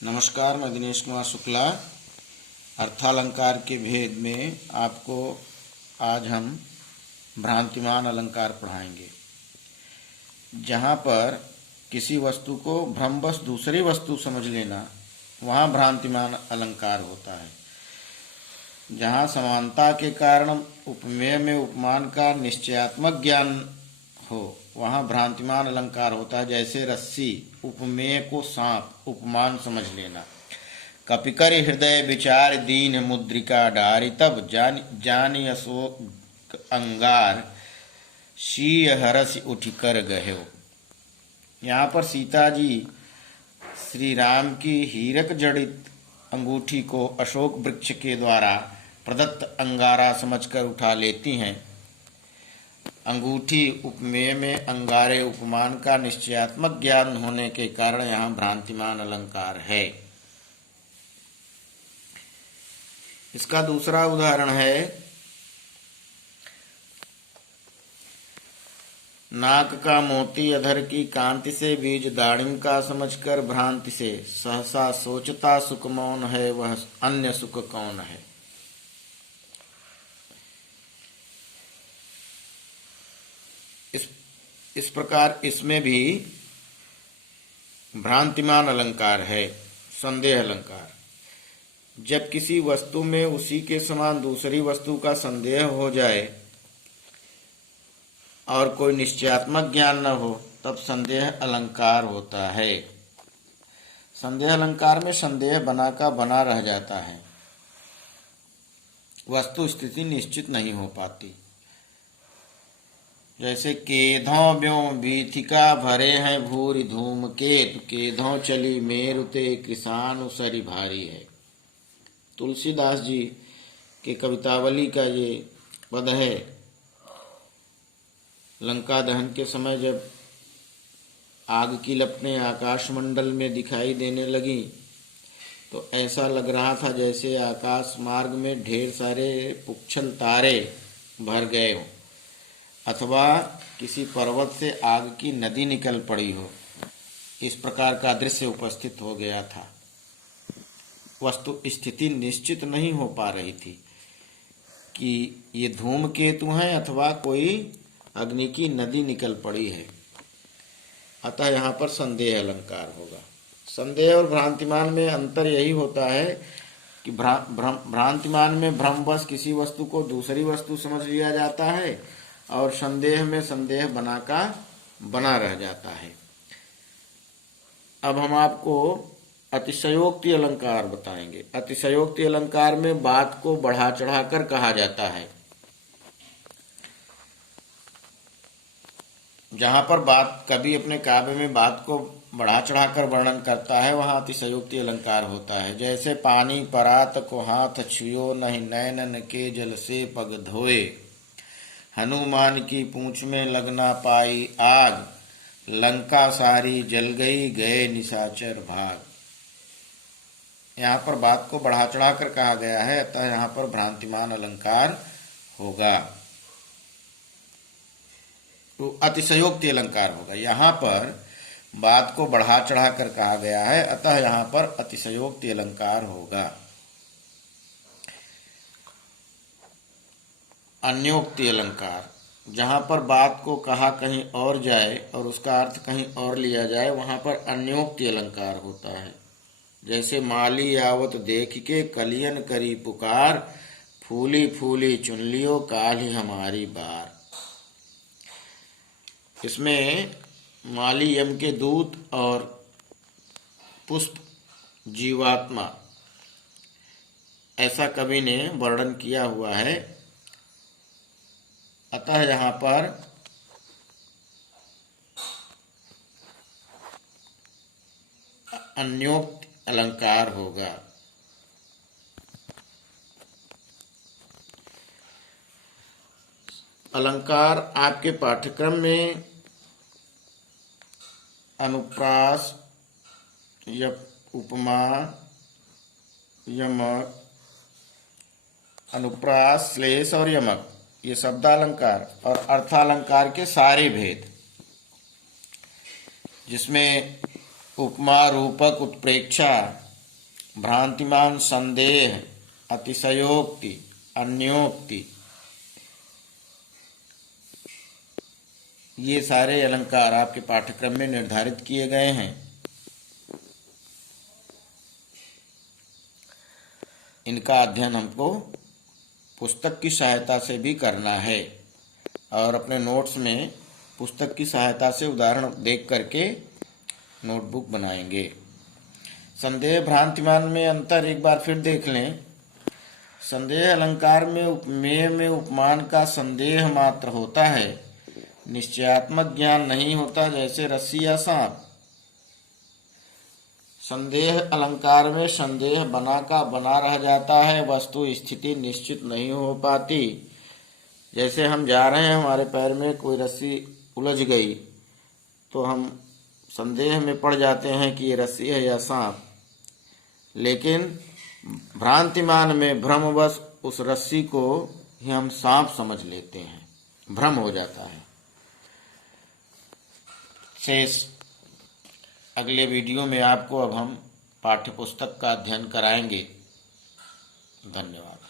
नमस्कार, मैं दिनेश कुमार शुक्ला। अर्थालंकार के भेद में आपको आज हम भ्रांतिमान अलंकार पढ़ाएंगे। जहाँ पर किसी वस्तु को भ्रमवश दूसरी वस्तु समझ लेना, वहाँ भ्रांतिमान अलंकार होता है। जहाँ समानता के कारण उपमेय में उपमान का निश्चयात्मक ज्ञान हो, वहाँ भ्रांतिमान अलंकार होता है। जैसे रस्सी, उपमेय को सांप, उपमान समझ लेना। कपिकर हृदय विचार दीन मुद्रिका डारी, तब जान अशोक अंगार शीय हरस उठकर गहे। यहाँ पर सीता जी श्री राम की हीरक जड़ित अंगूठी को अशोक वृक्ष के द्वारा प्रदत्त अंगारा समझकर उठा लेती हैं। अंगूठी उपमेय में, अंगारे उपमान का निश्चयात्मक ज्ञान होने के कारण यहाँ भ्रांतिमान अलंकार है। इसका दूसरा उदाहरण है, नाक का मोती अधर की कांति से, बीज दाड़िम का समझकर भ्रांति से, सहसा सोचता सुख मौन है, वह अन्य सुख कौन है। इस प्रकार इसमें भी भ्रांतिमान अलंकार है। संदेह अलंकार, जब किसी वस्तु में उसी के समान दूसरी वस्तु का संदेह हो जाए और कोई निश्चयात्मक ज्ञान न हो, तब संदेह अलंकार होता है। संदेह अलंकार में संदेह बना का बना रह जाता है, वस्तु स्थिति निश्चित नहीं हो पाती। जैसे केधों ब्यों बीथिका भरे हैं भूरि धूम केतु, केधों चली मेरुते किसान सरी भारी है। तुलसीदास जी के कवितावली का ये पद है। लंका दहन के समय जब आग की लपटें आकाशमंडल में दिखाई देने लगी, तो ऐसा लग रहा था जैसे आकाश मार्ग में ढेर सारे पुच्छल तारे भर गए हों, अथवा किसी पर्वत से आग की नदी निकल पड़ी हो। इस प्रकार का दृश्य उपस्थित हो गया था। वस्तु स्थिति निश्चित नहीं हो पा रही थी कि ये धूमकेतु हैं अथवा कोई अग्नि की नदी निकल पड़ी है। अतः यहाँ पर संदेह अलंकार होगा। संदेह और भ्रांतिमान में अंतर यही होता है कि भ्रांतिमान में भ्रमवश किसी वस्तु को दूसरी वस्तु समझ लिया जाता है और संदेह में संदेह बना रह जाता है। अब हम आपको अतिशयोक्ति अलंकार बताएंगे। अतिशयोक्ति अलंकार में बात को बढ़ा चढ़ाकर कहा जाता है। जहाँ पर कवि अपने काव्य में बात को बढ़ा चढ़ाकर वर्णन करता है, वहाँ अतिशयोक्ति अलंकार होता है। जैसे पानी परात को हाथ छुयो, नहीं नैनन के जल से पग धोए, हनुमान की पूंछ में लगना पाई आग, लंका सारी जल गई गए निशाचर भाग। यहाँ पर बात को बढ़ा चढ़ाकर कहा गया है, अतः यहाँ पर भ्रांतिमान अलंकार होगा, तो अतिशयोक्ति अलंकार होगा। यहाँ पर बात को बढ़ा चढ़ाकर कहा गया है, अतः यहाँ पर अतिशयोक्ति अलंकार होगा। अन्योक्ति अलंकार, जहाँ पर बात को कहा कहीं और जाए और उसका अर्थ कहीं और लिया जाए, वहाँ पर अन्योक्ति अलंकार होता है। जैसे माली आवत देख के कलियन करी पुकार, फूली फूली चुन लियो काली हमारी बार। इसमें माली यम के दूत और पुष्प जीवात्मा, ऐसा कवि ने वर्णन किया हुआ है। अतः यहाँ पर अन्योक्ति अलंकार होगा। अलंकार आपके पाठ्यक्रम में अनुप्रास, उपमा, यमक, अनुप्रास, श्लेष और यमक, ये शब्दालंकार और अर्थालंकार के सारे भेद, जिसमें उपमा, रूपक, उत्प्रेक्षा भ्रांतिमान, संदेह, अतिशयोक्ति, अन्योक्ति, ये सारे अलंकार आपके पाठ्यक्रम में निर्धारित किए गए हैं। इनका अध्ययन हमको पुस्तक की सहायता से भी करना है और अपने नोट्स में पुस्तक की सहायता से उदाहरण देख करके नोटबुक बनाएंगे। संदेह भ्रांतिमान में अंतर एक बार फिर देख लें। संदेह अलंकार में उपमेय में उपमान का संदेह मात्र होता है, निश्चयात्मक ज्ञान नहीं होता, जैसे रस्सी या सांप। संदेह अलंकार में संदेह बना का बना रह जाता है, वस्तु स्थिति निश्चित नहीं हो पाती। जैसे हम जा रहे हैं, हमारे पैर में कोई रस्सी उलझ गई तो हम संदेह में पड़ जाते हैं कि ये रस्सी है या सांप। लेकिन भ्रांतिमान में भ्रमवश उस रस्सी को ही हम सांप समझ लेते हैं, भ्रम हो जाता है। शेष अगले वीडियो में आपको अब हम पाठ्य पुस्तक का अध्ययन कराएंगे। धन्यवाद।